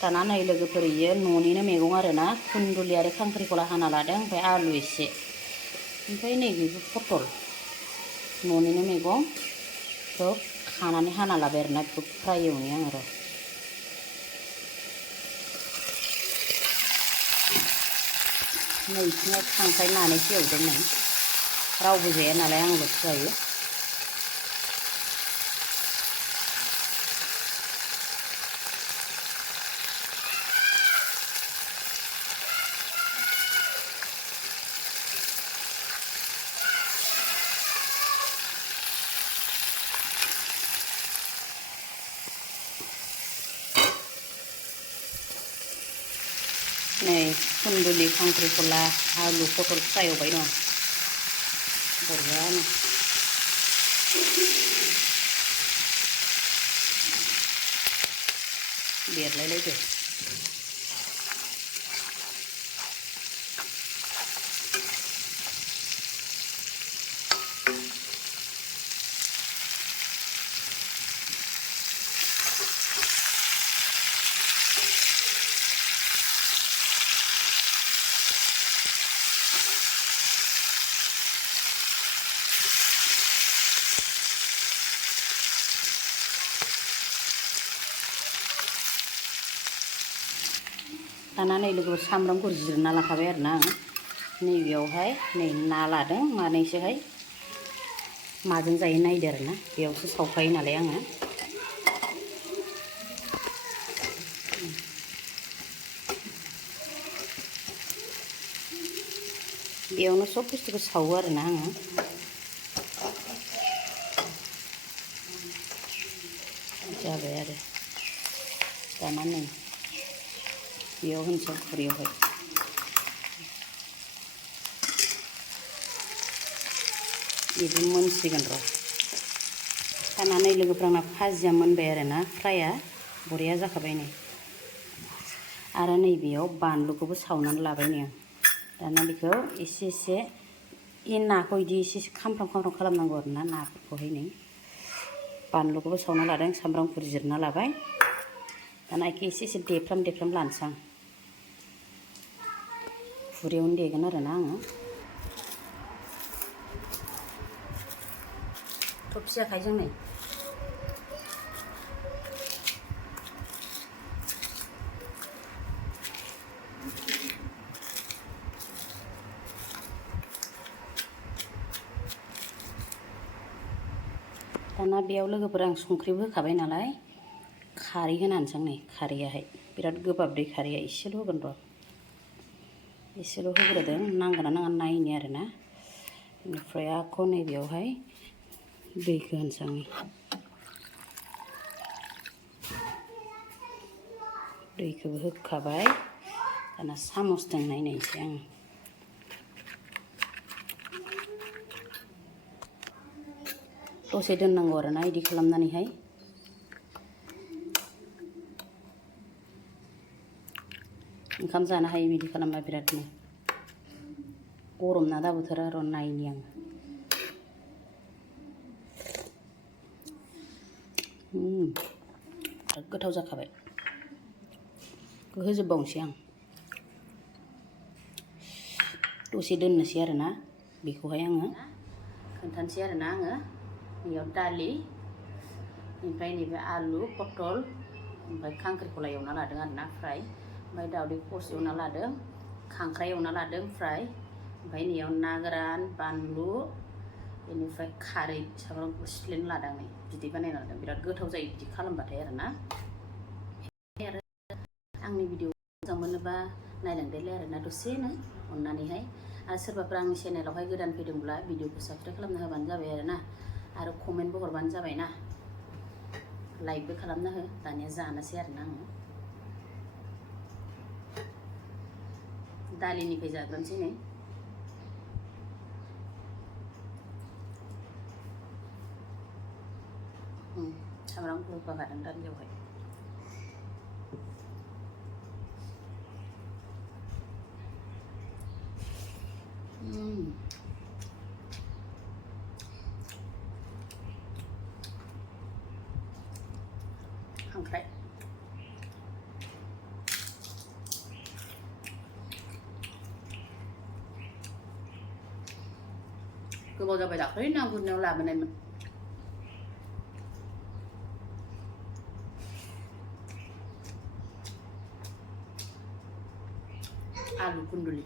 दाना नै लोगोफोर इयो न'निनो मैगं आरोना कुन्दुलि आरो खांख्रिखला हाना लादों ओमफ्राय आलु एसे ओमफ्राय नै बेबो पटल न'निनो मैगं बेखौ खानानै हाना लाबाय आरोना बेखौ फ्राय एवनाय आं र' नै बिथिंहाय खांख्राइ नानैसो एवदों नै रावबो जाया नालाय आंल'सो जायो नै कुन्दुलि खांख्रिखला आलु पटल फ्राय एवबाय दं बरियानो बेरलायलायदो दाना नै लोगोफोर सामब्रामखौ जिरना लाखाबाय आरोना आं नैबेयावहाय नै ना लादों मानैसोहाय माजों जायो नायदो आरोना बेयावसो सावखायो नालाय आङो बेयावनो सब बुस्थुखौ सावो आरोना आङो जाबाय आरो दाना नै बेयाव होनसै खुरैयावहाय बिदि मोनसिगोन र' दाना नै लोगोफोर आंना भाजिया मोनबाय आरोना फ्राया बरिया जाखाबाय नै आरो नैबेयाव बानलुखौबो सावनानै लाबाय नै आं दाना बेखौ एसे एसे नाखौ बिदि एसे खामफ्राम खामफ्राम खालामनांगौ आरोना नाफोरखौहाय नै बानलुखौबो सावना लादों सामब्राम गुफुर जिरना लाबाय दाना एसे एसे देफ्राम लानोसै आं खुरैयावनो देगोन आरोना आङो थबसि आखाइजों नै दाना बेयाव लोगोफोर आं संख्रिबो होखाबाय नालाय खारै होनानैसै आं नै खारैयाहाय बिराद गोबाब दै खारैया एसेल' होगोन र' एसेल' होग्रोदों नांगोना नाङा नायनि आरोना बेनिफ्राय आख' नैबेयावहाय दैखौ होनोसै आं दैखौबो होखाबाय दाना सामसजों नायनायसै आं दसे दोननांगौ आरोना इदि खालामनानैहाय ओंखाम जानो हायो बिदि खालामबा बिरादनो गरम ना दा बोथोरा र' नायनि आं बिराद गोथाव जाखाबाय होजोबबावनोसै आं दसे दोननोसै आरोना बेखौहाय आङो खोन्थानोसै आरोना आङो बेयाव दालि ओमफ्राय नैबे आलु पटल ओमफ्राय खांख्रिखला एवना लादों आरोना फ्राय ओमफ्राय दावदै पस्ट एवना लादों खांख्राइ एवना लादों फ्राय ओमफ्राय नैयाव ना गोरान बानलु बेनिफ्राय खारै सामब्राम गुफुर सिफ्लेना लादों नै बिदै बानायना लादों बिराद गोथाव जायो बिदि खालामबाथाय आरोना आरो आंनि भिडिअ मोजां मोनोबा नायलांदोलाय आरोना दसेनो अननानैहाय आरो सोरबाफोर आंनि चेनेलावहाय गोदान फैदोंब्ला भिडिअखौ साबस्क्राइब खालामना होबानो जाबाय आरोना आरो कमेन्टबो हरबानो जाबाय ना लाइकबो खालामना हो दानिया जानोसै आरोना आङो दालिनिफ्राय जाग्रोनोसै नै सामब्राम गुफुर होफाखादों दालियावहाय खांख्राइ cứ bao giờ phải đọc thấy nào cũng làm bên này mình alu kunduli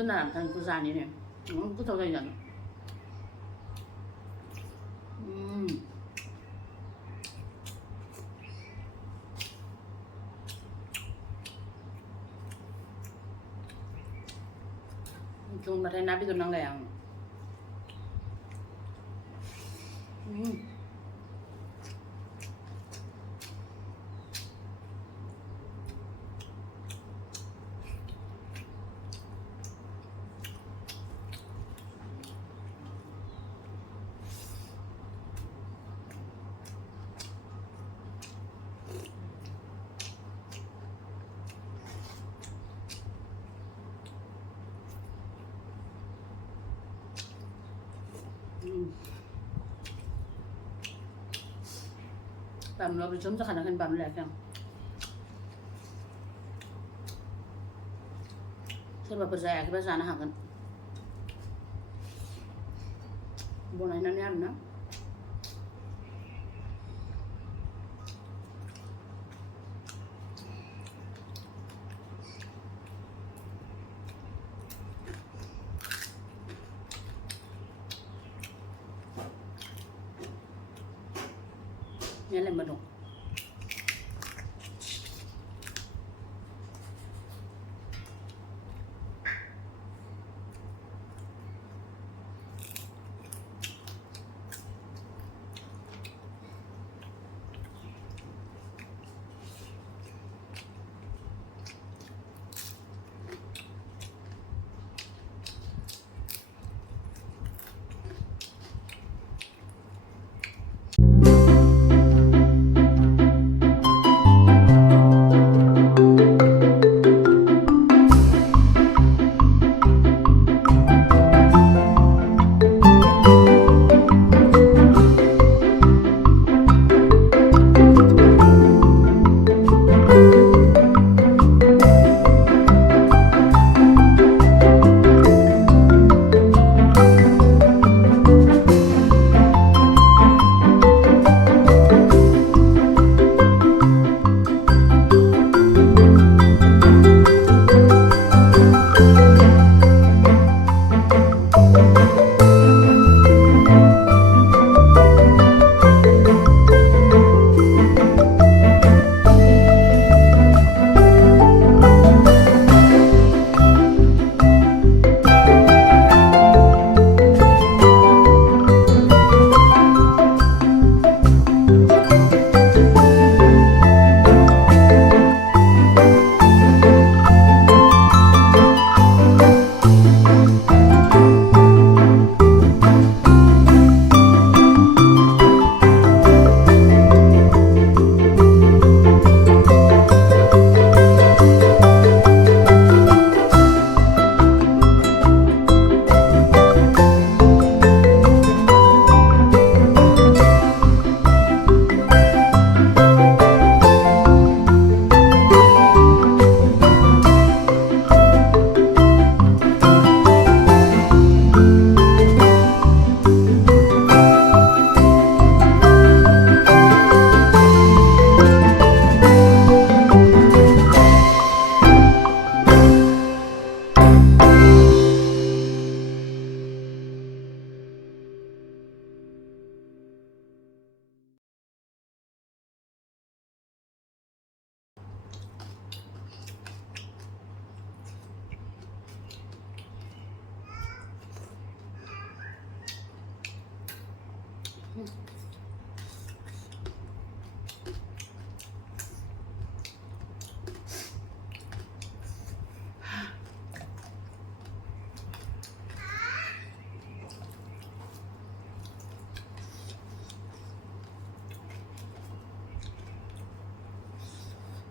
rất là làm thành cái giàn như này nó cứ thâu dây dần chung mà thấy nát đi còn năng lẻ 밤 러브 좀 더 가능한 밤을 내가 serba berjaya kita sana hakan bonai nani arna nyala madong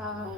Nah.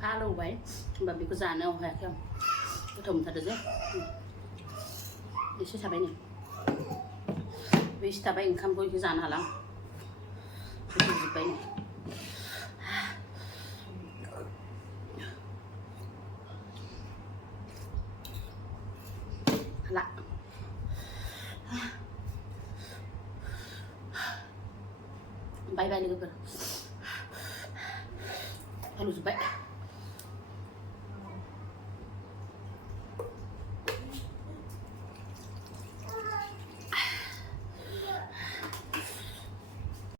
Khá lâu vậy mà bị có già nào hả không? Cái thùng thật đấy. Đi sẽ sao vậy nè? Vì sao vậy không có cái già nào lắm? Cái thùng gì vậy nè? Lạ. Bye bye, little girl. Hello, bye.